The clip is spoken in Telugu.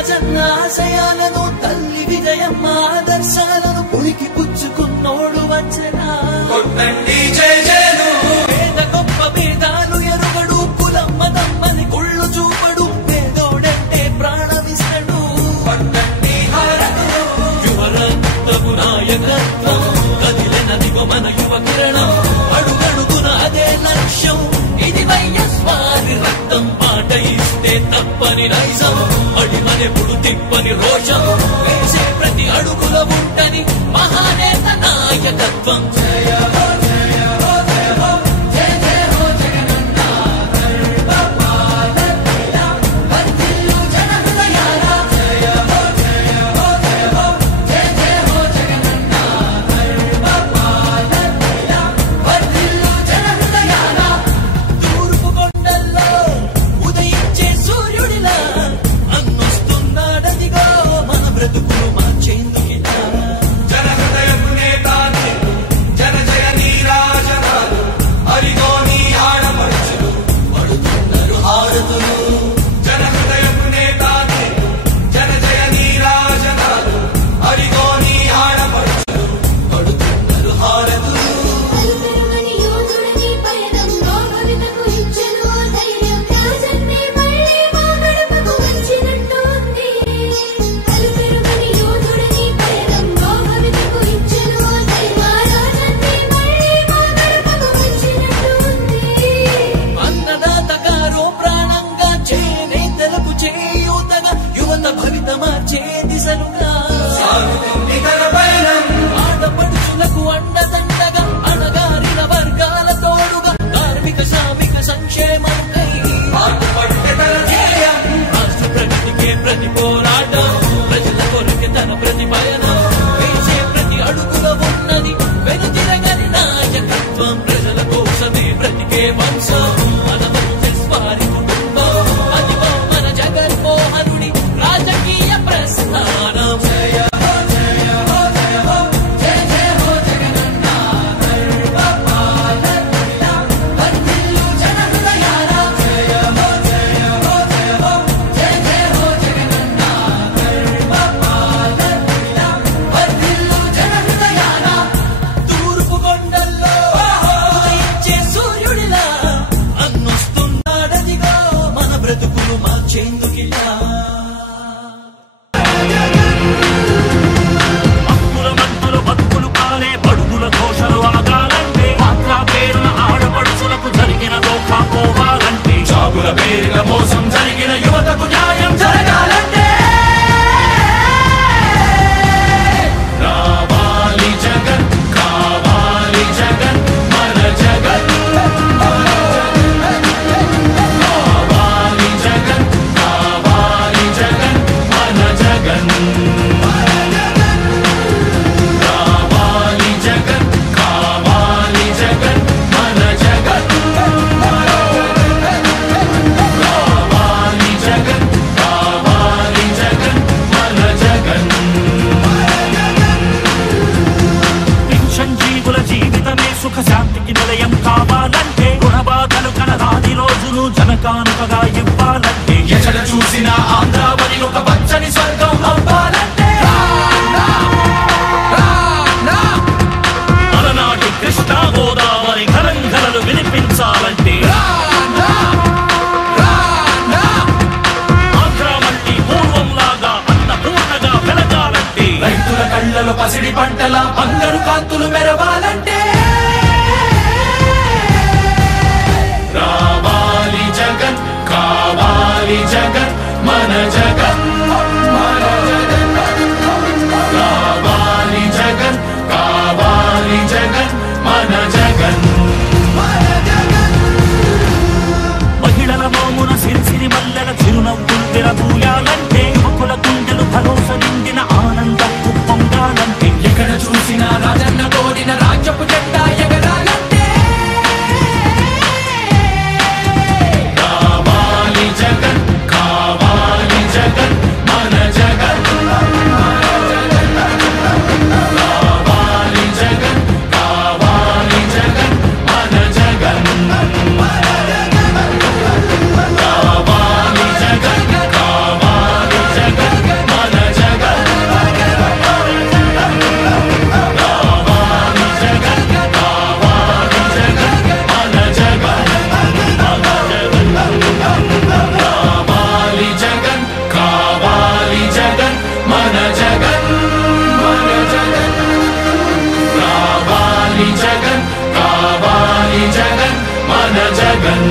రాజన్న ఆశయాలను తల్లి విజయమ్మ ఆదర్శాలను ఉనికి పుచ్చుకున్నోడు వచ్చనా పేద గొప్ప భేదాలు ఎరుగడు కులం మతం అని కుళ్ళు చూపడు పేదోడంటే ప్రాణమిస్తాడు యువరక్తము నాయకత్వం కదిలినదిగో మన యువ కిరణం అడుగడుగున అదే లక్ష్యం ఇది వైఎస్వారి రక్తం మాట ఇస్తే తప్పని నైజం అడిమనెప్పుడు తిప్పని రోషం వేసే ప్రతి అడుగుల ఉంటని మహానేత నాయకత్వం జయ హో జయ హో జయ హో జయ జయ హో జగనన్న సర్వపాలకుడా వర్ధిల్లు జన హృదయాల జయ హో జయ హో జయ హో జయ జయ హో జగనన్న సర్వపాలకుడా వర్ధిల్లు జన హృదయాల తూర్పు కొండల్లో ఉదయించే సూర్యుడిలా అన్నొస్తున్నాడదిగో మన బ్రతుకులు మార్చేందుకిలా జన హృదయపు నేత జన జయ నీరాజనాలు అరిగో నీ ఆడపడుచులు పడుతున్నారు హారతులు జన హృదయపు నేత జన జయ నీరాజనాలు అరిగో నీ ఆడపడుచులు పడుతున్నారు హారతులు అన్నదాతగారో ప్రాణంగా చేనేతలకు చేయూతగా యువత భవిత మార్చే దిశలుగా సాగుతుంది తన పయనం ఆడపడుచులకు అండదండగా అణగారిన వర్గాల తోడుగా కార్మిక శ్రామిక సంక్షేమంకై పాటుపట్టే తన ధ్యేయం రాష్ట్ర ప్రగతికే ప్రతి పోరాటం ప్రజల కొరకే తన ప్రతి పయనం వేసే ప్రతి అడుగుల ఉన్నది వెనుతిరగని నాయకత్వం ప్రజల కోసమే బ్రతికే వంశం మన వైఎస్వారి కుటుంబం అదిగో మన జగన్మోహనుడి రాజకీయ ప్రస్థానం జయ హో జయ హో జయ హో జయ జయ హో జగనన్న సర్వపాలకుడా వర్ధిల్లు జన హృదయాల జయ హో జయ హో జయ హో జయ జయ హో జగనన్న సర్వపాలకుడా వర్ధిల్లు జన హృదయాల తూర్పు కొండల్లో ఉదయించే సూర్యుడిలా అన్నొస్తున్నాడదిగో మన బ్రతుకులు మార్చేందుకిలా భక్తుల మంతులు భక్తులు కాలే పడుగుల ఘోషలు ఆగాలంటే మాత్రా పేరున ఆడపడుచులకు జరిగిన దోఖా పోవాలంటే జాబుల పేరున మోసం జరిగిన యువతకు న్యాయం జరగాలంటే రావాలి జగన్ కావాలి జగన్ మన జగన్ కావాలి జగన్ కావాలి జగన్ మన జగన్ కావాలి జగన్ కావాలి జగన్ మన జగన్ కావాలి జగన్ కావాలి జగన్ మన జగన్ పెన్షన్ జీవుల జీవితమే సుఖ శాంతికి నిలయం కావాలంటే రుణబాధలు కనరాని రోజులు జనకానుకగా ఇవ్వాలంటే ఎక్కడ చూసినా ఆంధ్రావని ఒక పచ్చని స్వర్గం అవ్వాలంటే అలనాటి కృష్ణా గోదావరి కలంకలలు వినిపించాలంటే ఆంధ్రా మట్టి పూర్వంలాగా అన్నపూర్ణగా వెలగాలంటే రైతుల కళ్ళలో పసిడి పంటల బంగారు కాంతులు మెరవాలంటే రావాలి జగన్ కావాలి జగన్ మన జగన్ మన జగన్ రావాలి జగన్ కావాలి జగన్ మన జగన్ మహిళల మోమున సిరిసిరి మల్లెల చిరునవ్వులు తెరబూయాలంటే యువకుల గుండెలు భరోసా నిండిన ఆనందం పొంగాలంటే ఎక్కడ చూసినా రాజన్న కోరిన రాజ్యపు జగన్ కావాలి జగన్ మన జగన్